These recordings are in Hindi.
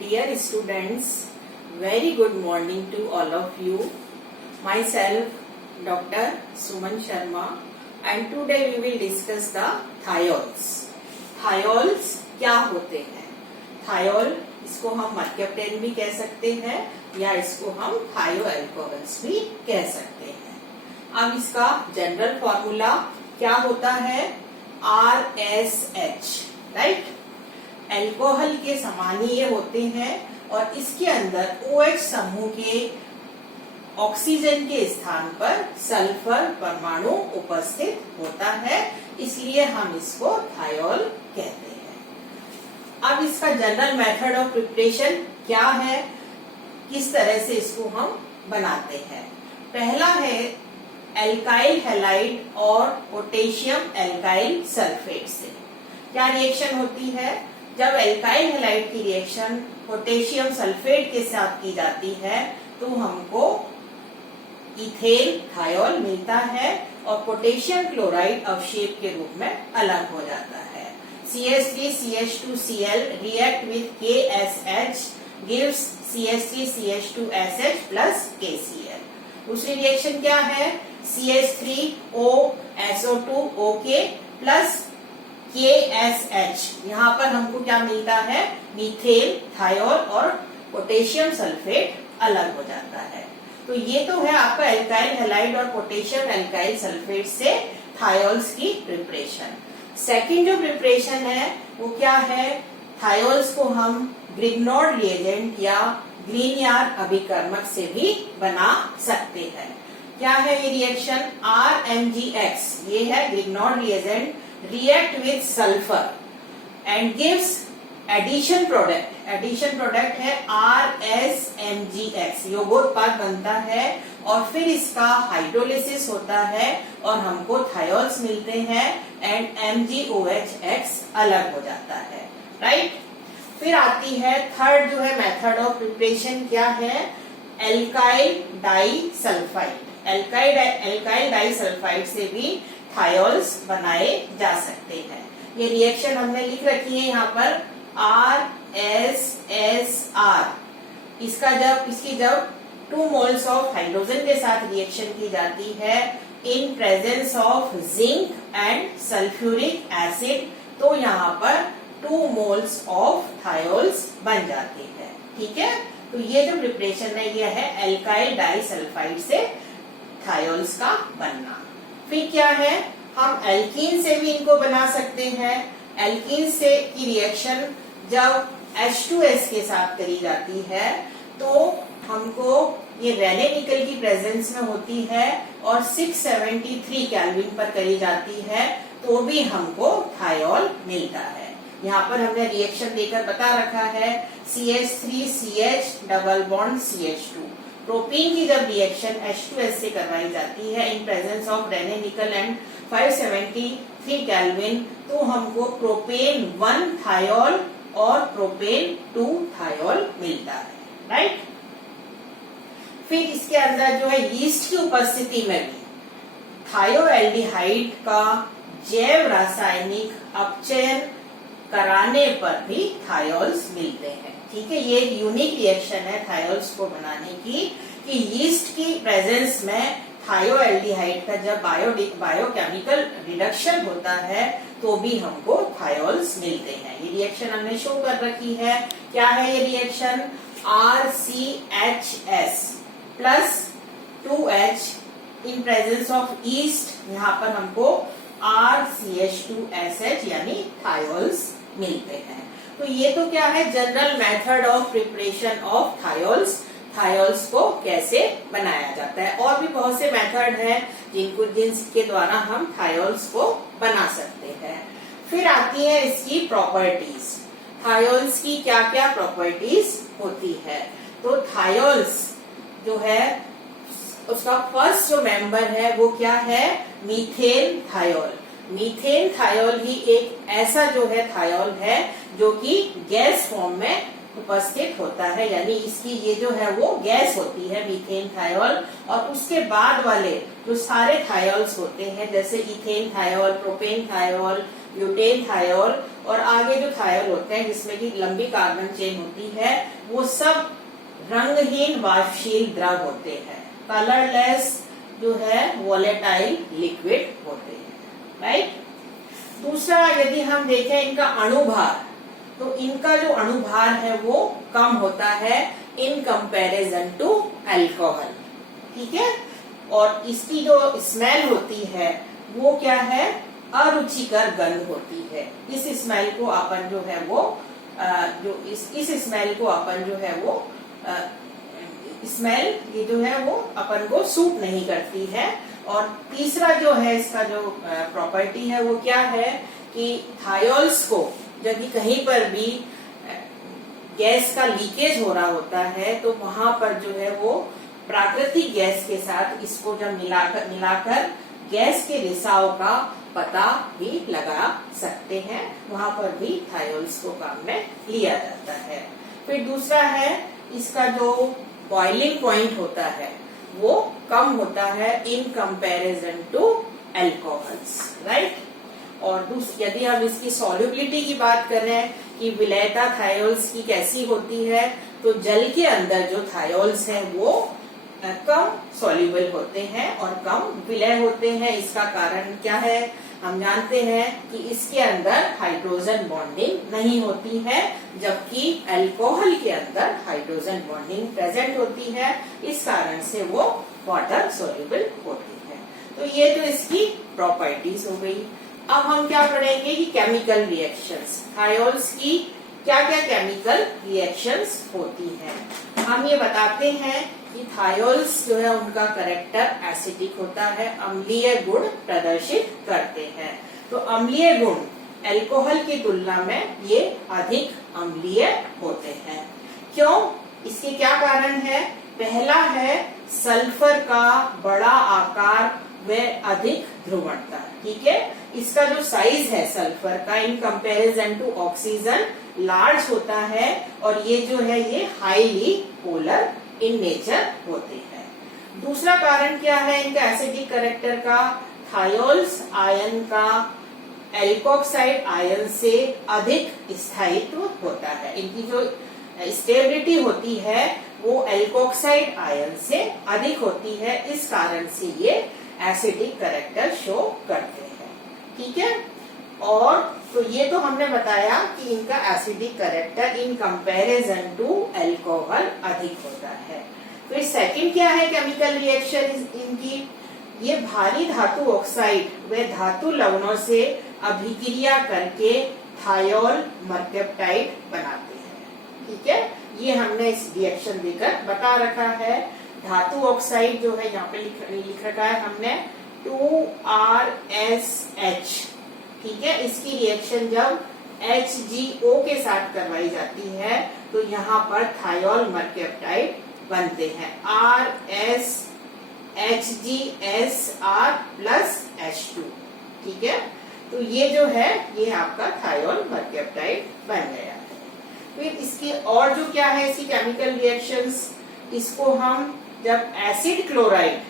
Dear students, very good morning to all of you. Myself, Dr. Suman Sharma, and today we will discuss the thiols. Thiols क्या होते हैं? थायोल इसको हम मर्क्यूप्टेन भी कह सकते हैं या इसको हम थायो अल्कोहल्स भी कह सकते हैं। अब इसका जनरल फॉर्मूला क्या होता है? RSH, right. अल्कोहल के समान ही ये होते हैं और इसके अंदर OH समूह के ऑक्सीजन के स्थान पर सल्फर परमाणु उपस्थित होता है, इसलिए हम इसको थायोल कहते हैं। अब इसका जनरल मेथड ऑफ प्रिपरेशन क्या है, किस तरह से इसको हम बनाते हैं? पहला है एल्काइल हैलाइड और पोटेशियम एल्काइल सल्फेट से। क्या रिएक्शन होती है? जब एल्काइल हैलाइड की रिएक्शन पोटेशियम सल्फेट के साथ की जाती है तो हमको इथेन थायोल मिलता है और पोटेशियम क्लोराइड अवशेप के रूप में अलग हो जाता है। CH3CH2Cl react with KSH gives CH3CH2SH plus KCl। दूसरी रिएक्शन क्या है? CH3O SO2OK plus KSH। यहाँ पर हमको क्या मिलता है? मीथेन थायोल और पोटेशियम सल्फेट अलग हो जाता है। तो ये तो है आपका एल्काइल हैलाइड और पोटेशियम एल्काइल सल्फेट से थायोल्स की प्रिपरेशन। सेकंड जो प्रिपरेशन है वो क्या है? थायोल्स को हम ग्रिग्नॉर्ड रिएजेंट या ग्रीनयार्ड अभिकर्मक से भी बना सकते हैं। क्या है ये रिएक्शन? RMgX, ये है ग्रिग्नॉर्ड reagent, react with sulfur and gives addition product। addition product है RSMgX, योगोत्पाद बनता है और फिर इसका हाइड्रोलिसिस होता है और हमको थायोल्स मिलते हैं एंड MgOHX अलग हो जाता है, राइट। फिर आती है थर्ड जो है मेथड ऑफ प्रिपरेशन, क्या है? Alkyl disulphide. Alkyl disulphide से भी थायोल्स बनाए जा सकते हैं। ये रिएक्शन हमने लिख रखी है यहाँ पर RSSR। इसकी जब 2 मोल्स ऑफ हाइड्रोजन के साथ रिएक्शन की जाती है in presence of zinc and sulphuric acid, तो यहाँ पर 2 मोल्स ऑफ थायोल्स बन जाते हैं। ठीक है, तो ये जो प्रिपरेशन है ये है एल्काइल डाई सल्फाइड से थायोल्स का बनना। फिर क्या है? हम एल्कीन से भी इनको बना सकते हैं। एल्कीन से की रिएक्शन जब H2S के साथ करी जाती है तो हमको ये रेले निकल की प्रेजेंस में होती है और 673 केल्विन पर करी जाती है तो भी हमको थायोल मिलता है। यहाँ पर हमने रिएक्शन देकर बता रखा है CH3CH double bond CH2। Propene की जब रिएक्शन H2S से करवाई जाती है in presence of Raney nickel and 573 kelvin, तो हमको प्रोपेन 1 थायोल और प्रोपेन 2 थायोल मिलता है, राइट। फिर इसके अंदर जो है यीस्ट की उपस्थिति में भी थायोएल्डिहाइड का जैव रासायनिक अपचयन कराने पर भी थायोल्स मिलते हैं। ठीक है, ये यूनिक रिएक्शन है थायोल्स को बनाने की कि यीस्ट की प्रेजेंस में थायोएल्डिहाइड का जब बायोकेमिकल रिडक्शन होता है तो भी हमको थायोल्स मिलते हैं। ये रिएक्शन हमने शो कर रखी है। क्या है ये reaction? RCHS plus 2H in presence of east, यहाँ पर हमको RCH2SH यानी थायोल्स मिलते हैं। तो ये तो क्या है? General method of preparation of thiols, thiols को कैसे बनाया जाता है। और भी बहुत से मेथड हैं जिनके द्वारा हम थायोल्स को बना सकते हैं। फिर आती है इसकी प्रॉपर्टीज। थायोल्स की क्या क्या प्रॉपर्टीज होती है? तो थायोल्स जो है उसका फर्स्ट जो मेंबर है वो क्या है? Methane thiol. मीथेन थायोल ही एक ऐसा जो है थायोल है जो कि गैस फॉर्म में उपस्थित होता है, यानी इसकी ये जो है वो गैस होती है मीथेन थायोल। और उसके बाद वाले जो सारे थायोल्स होते हैं जैसे ethane thiol, propane thiol, butane thiol और आगे जो थायोल होते हैं जिसमें कि लंबी कार्बन चेन होती है, वो सब रंगहीन वाष्पशील द्रव होते हैं, कलरलेस जो है वोलेटाइल लिक्विड होते हैं, राइट। दूसरा यदि हम देखें इनका अणुभार, तो इनका जो अणुभार है वो कम होता है इन कंपैरिजन टू अल्कोहल, ठीक है। और इसकी जो स्मेल होती है वो क्या है, अरुचिकर गंध होती है। इस स्मेल को अपन जो है वो जो इस स्मेल को अपन जो है वो स्मेल ये जो है वो अपन को सूट नहीं करती है। और तीसरा जो है इसका जो प्रॉपर्टी है वो क्या है कि थायोल्स को यदि कहीं पर भी गैस का लीकेज हो रहा होता है तो वहां पर जो है वो प्राकृतिक गैस के साथ इसको जब मिलाकर गैस के रिसाव का पता भी लगा सकते हैं, वहां पर भी थायोल्स को काम में लिया जाता है। फिर दूसरा है इसका जो बॉइलिंग पॉइंट होता है वो कम होता है in comparison to alcohols, right. और यदि हम इसकी सॉल्युबिलिटी की बात करें कि विलयता थायोल्स की कैसी होती है, तो जल के अंदर जो थायोल्स हैं वो कम सॉल्युबल होते हैं और कम विलय होते हैं। इसका कारण क्या है, हम जानते हैं कि इसके अंदर हाइड्रोजन बॉन्डिंग नहीं होती है, जबकि अल्कोहल के अंदर हाइड्रोजन बॉन्डिंग प्रेजेंट होती है, इस कारण से वो वाटर सॉल्युबल होती है। तो ये तो इसकी प्रॉपर्टीज हो गई। अब हम क्या पढ़ेंगे कि केमिकल रिएक्शंस, थायोल्स की क्या क्या केमिकल रिएक्शंस होती हैं। हम ये बताते हैं कि थायोल्स जो है उनका कैरेक्टर एसिडिक होता है, अम्लीय गुण प्रदर्शित करते हैं। तो अम्लीय गुण अल्कोहल की तुलना में ये अधिक अम्लीय होते हैं। क्यों, इसके क्या कारण है? पहला है सल्फर का बड़ा आकार व अधिक ध्रुवणता, ठीक है। इसका जो साइज है सल्फर का in comparison to oxygen large होता है और ये जो है ये हाईली पोलर इन नेचर होते हैं। दूसरा कारण क्या है इनका एसिडिक कैरेक्टर का? थायोल्स आयन का एल्कोक्साइड आयन से अधिक स्थायित्व होता है। इनकी जो स्टेबिलिटी होती है वो एल्कोक्साइड आयन से अधिक होती है, इस कारण से ये एसिडिक कैरेक्टर शो करते हैं, ठीक है। और तो ये तो हमने बताया कि इनका acidic character in comparison to alcohol अधिक होता है। फिर सेकंड क्या है केमिकल रिएक्शन इनकी? ये भारी धातु ऑक्साइड व धातु लवणों से अभिक्रिया करके थायोल मर्केप्टाइड बनाते हैं, ठीक है। ये हमने इस रिएक्शन देकर बता रखा है। धातु ऑक्साइड जो है यहाँ पे लिख रखा है हमने 2RSH, ठीक है। इसकी रिएक्शन जब HgO के साथ करवाई जाती है तो यहाँ पर थायोल मर्केप्टाइड बनते हैं RSHGSR प्लस H2, ठीक है। तो ये जो है ये आपका थायोल मर्केप्टाइड बन गया है। फिर इसकी और जो क्या है इसकी केमिकल रिएक्शंस, इसको हम जब एसिड क्लोराइड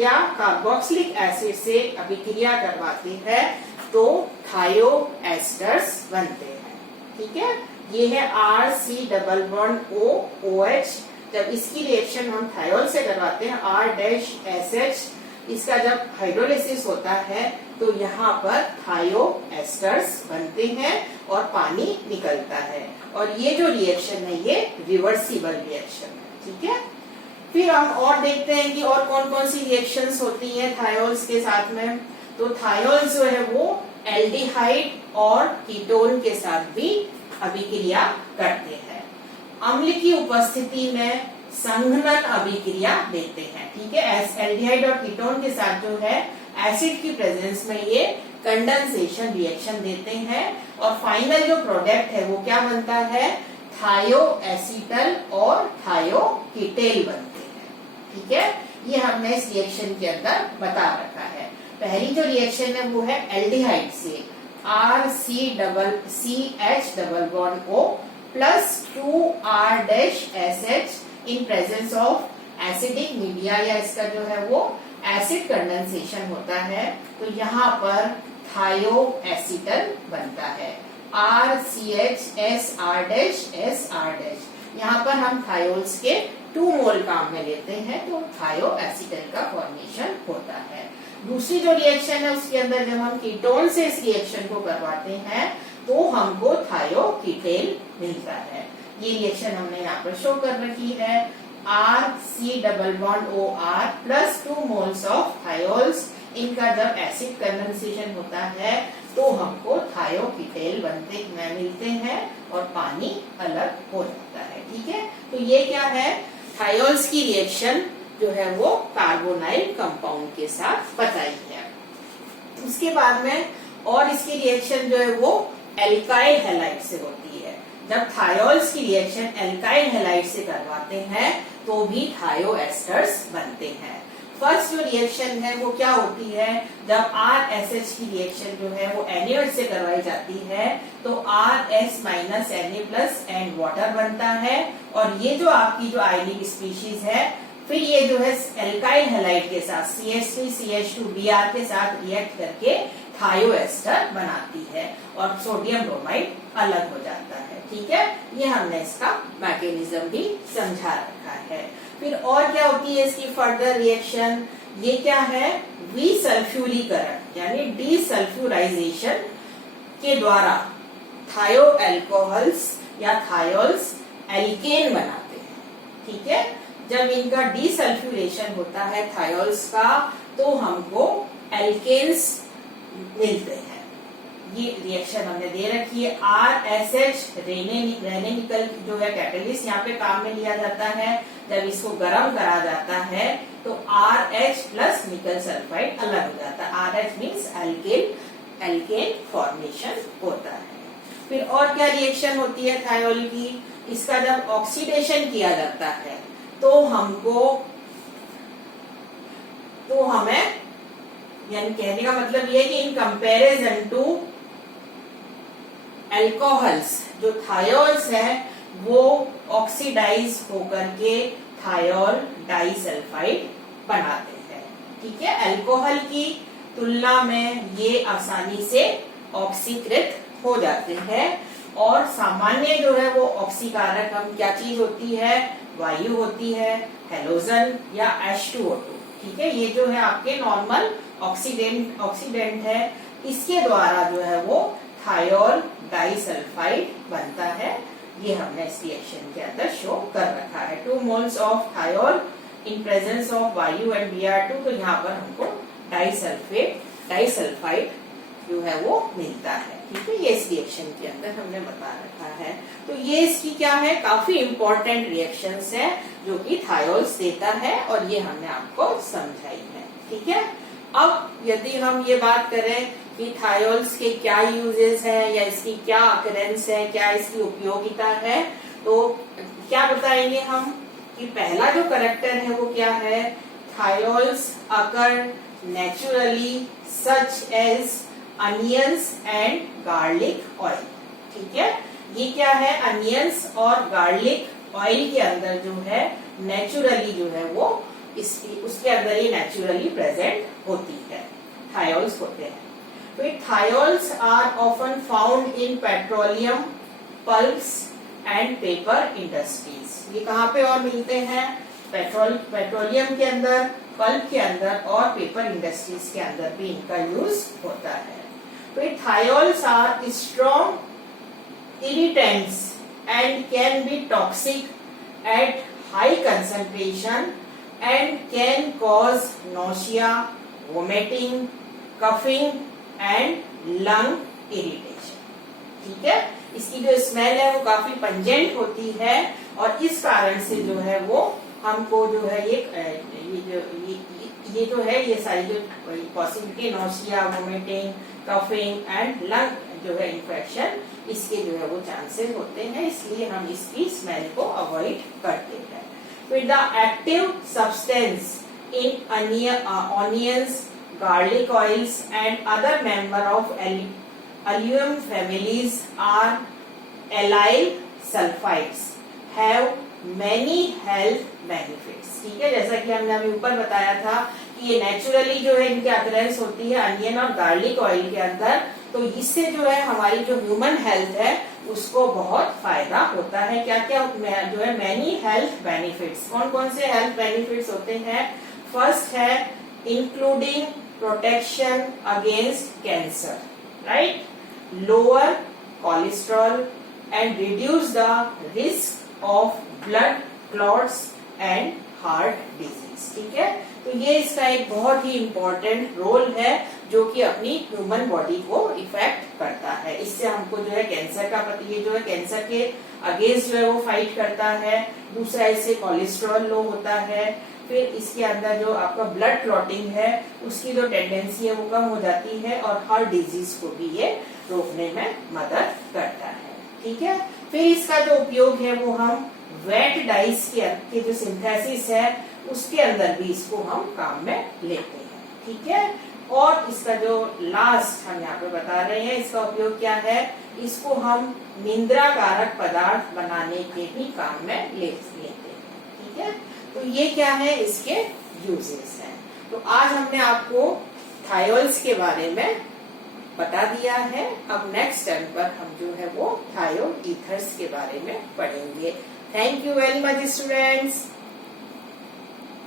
या कार्बोक्सिलिक एसिड से अभिक्रिया करवाते हैं तो थायो एस्टर्स बनते हैं, ठीक है। ये है RC≡OH। जब इसकी रिएक्शन हम थायोल से करवाते हैं R-SH, इसका जब हाइड्रोलिसिस होता है तो यहाँ पर थायो एस्टर्स बनते हैं और पानी निकलता है। और ये जो रिएक्शन है ये रिवर्सिबल रिएक्शन है, ठीक है। फिर हम और देखते हैं कि और कौन कौन सी रिएक्शंस होती हैं थायोल्स के साथ में। तो थायोल्स जो है वो एल्डिहाइड और कीटोन के साथ भी अभिक्रिया करते हैं। अम्ल की उपस्थिति में संघनन अभिक्रिया देते हैं, ठीक है। एल्डिहाइड और कीटोन के साथ जो है एसिड की प्रेजेंस में ये कंडेंसेशन रिएक्शन देते हैं और फाइनल जो प्रोडक्ट है वो क्या बनता है? थायो एसीटल और थायो कीटेल बनते हैं, ठीक है। ये हमने इस रिएक्शन के अंदर बता रखा है। पहली जो रिएक्शन है वो है एल्डिहाइड से RCCH≡O plus 2R-SH in presence of acidic media, या इसका जो है वो एसिड कंडेंसेशन होता है। तो यहाँ पर थायोएसिटल बनता है। RCHSR'। यहाँ पर हम थायोल्स के 2 मोल काम में लेते हैं, तो थायोएसिटल का फॉर्मेशन होता है। दूसरी जो रिएक्शन है उसके अंदर जब हम कीटोन से इस रिएक्शन को करवाते हैं तो हमको थायोकीटेल मिलता है। ये रिएक्शन हमने यहाँ पर शो कर रखी है। RC≡OR plus 2 moles of thiols, इनका जब एसिड कंडेंसेशन होता है तो हमको थायोकीटेल मिलते हैं और पानी अलग हो जाता है। ठीक है, तो ये क्या है, थायोल्स की रिएक्शन जो है वो कार्बोनाइल कंपाउंड के साथ बताई है। उसके बाद में और इसकी रिएक्शन जो है वो एल्काइल हैलाइड से होती है। जब थायोल्स की रिएक्शन एल्काइल हैलाइड से करवाते हैं तो भी थायोएस्टर्स बनते हैं। फर्स्ट जो रिएक्शन है वो क्या होती है, जब RSH की रिएक्शन जो है वो NaOH से करवाई जाती है तो RS minus Na and water बनता है, और ये जो आपकी जो आयनिक स्पीशीज है फिर ये जो है एल्काइल हैलाइड के साथ CH3CH2Br के साथ रिएक्ट करके थायोएस्टर बनाती है और सोडियम ब्रोमाइड अलग हो जाता है। ठीक है, ये हमने इसका मैकेनिज्म भी समझा रखा है। फिर और क्या होती है इसकी फर्दर रिएक्शन, ये क्या है, विसल्फ्यूरीकरण यानी डीसल्फ्यूराइजेशन के द्वारा थायो एल्कोहल्स या थायोल्स एल्केन बनाते हैं। ठीक है, जब इनका डीसल्फ्यूरेशन होता है थायोल्स का तो हमको एल्केन्स मिलते हैं। ये रिएक्शन हमने दे रखी है। RSH रेनेनिकल जो है कैटलिस्ट यहाँ पे काम में लिया जाता है। जब इसको गर्म करा जाता है तो RH प्लस निकल सल्फाइड अलग हो जाता है। RH मीन्स एल्केन फॉर्मेशन होता है। फिर और क्या रिएक्शन होती है थायोल की, इसका जब ऑक्सीडेशन किया जाता है तो हमें यानी कहने का मतलब ये है कि इन कंपैरिजन टू एल्कोहल्स जो थायोल्स है वो ऑक्सीडाइज होकर के थायोल डाइसल्फाइड बनाते हैं। ठीक है, अल्कोहल की तुलना में ये आसानी से ऑक्सीकृत हो जाते हैं, और सामान्य जो है वो ऑक्सीकारक हम क्या चीज होती है, वायु होती है, हेलोजन या H2O2। ठीक है, ये जो है आपके नॉर्मल ऑक्सीडेंट है, इसके द्वारा जो है वो थायोल डाइसल्फाइड बनता है। ये हमने इस रिएक्शन के अंदर शो कर रखा है। 2 moles of thiol in presence of वायु एंड Br2, तो यहाँ पर हमको डाइसल्फाइड जो है वो मिलता है। ठीक है, ये इस रिएक्शन के अंदर हमने बता रखा है। तो ये इसकी क्या है, काफी इंपॉर्टेंट रिएक्शंस है जो कि थायोल्स देता है, और ये हमने आपको समझाई है। ठीक है, अब यदि हम ये बात करें कि थायोल्स के क्या यूजेस हैं या इसकी क्या अकरेंस है, क्या इसकी उपयोगिता है, तो क्या बताएंगे हम कि पहला जो कैरेक्टर है वो क्या है, thiols occur naturally such as onions and garlic oil. ठीक है, ये क्या है, अनियंस और गार्लिक ऑयल के अंदर जो है नेचुरली जो है वो उसके अंदर ये नेचुरली प्रेजेंट होती है, थायोल्स होते हैं। तो thiols are often found in petroleum pulps and paper industries. ये कहाँ पे और मिलते हैं, पेट्रोलियम के अंदर, पल्प के अंदर और पेपर इंडस्ट्रीज के अंदर भी इनका यूज होता है। तो thiols are strong irritants and can be toxic at high concentration and can cause nausea, vomiting, coughing and lung irritation। ठीक है, इसकी जो स्मेल है वो काफी पंजेंट होती है, और इस कारण से जो है वो हमको जो है ये जो है ये सारी जो possibility, nausea, vomiting, coughing and lung जो है इन्फेक्शन, इसके जो है वो चांसेस होते हैं, इसलिए हम इसकी स्मेल को अवॉइड करते हैं। With the active substance in onions, garlic oils and other member of allium families are allyl sulfides have many health benefits. ठीक है, जैसा कि हमने अभी ऊपर बताया था कि ये नेचुरली जो है इनकी अकरेंस होती है अनियन और गार्लिक ऑयल के अंदर, तो इससे जो है हमारी जो ह्यूमन हेल्थ है उसको बहुत फायदा होता है। क्या क्या जो है मैनी हेल्थ बेनिफिट्स, कौन कौन से हेल्थ बेनिफिट्स होते हैं? फर्स्ट है including protection against cancer, right, lower cholesterol and reduce the risk of blood clots and heart disease. ठीक है, तो ये इसका एक बहुत ही इम्पोर्टेंट रोल है जो कि अपनी ह्यूमन बॉडी को इफेक्ट करता है। इससे हमको जो है कैंसर का ये जो है कैंसर के अगेंस्ट जो है वो फाइट करता है। दूसरा, इससे कोलेस्ट्रॉल लो होता है। फिर इसके अंदर जो आपका ब्लड क्लॉटिंग है उसकी जो टेंडेंसी है वो कम हो जाती है और हार्ट डिजीज को भी ये रोकने में मदद करता है। ठीक है, फिर इसका जो उपयोग है वो हम वेट डाइस के जो सिंथेसिस है उसके अंदर भी इसको हम काम में लेते हैं। ठीक है, और इसका जो लास्ट हम यहाँ पे बता रहे हैं इसका उपयोग क्या है, इसको हम निंद्रा कारक पदार्थ बनाने के भी काम में लेते हैं। ठीक है, तो ये क्या है, इसके यूजेस हैं। तो आज हमने आपको थायोल्स के बारे में बता दिया है। अब नेक्स्ट टर्म पर हम जो है वो थायो ईथर्स के बारे में पढ़ेंगे। Thank you very much students.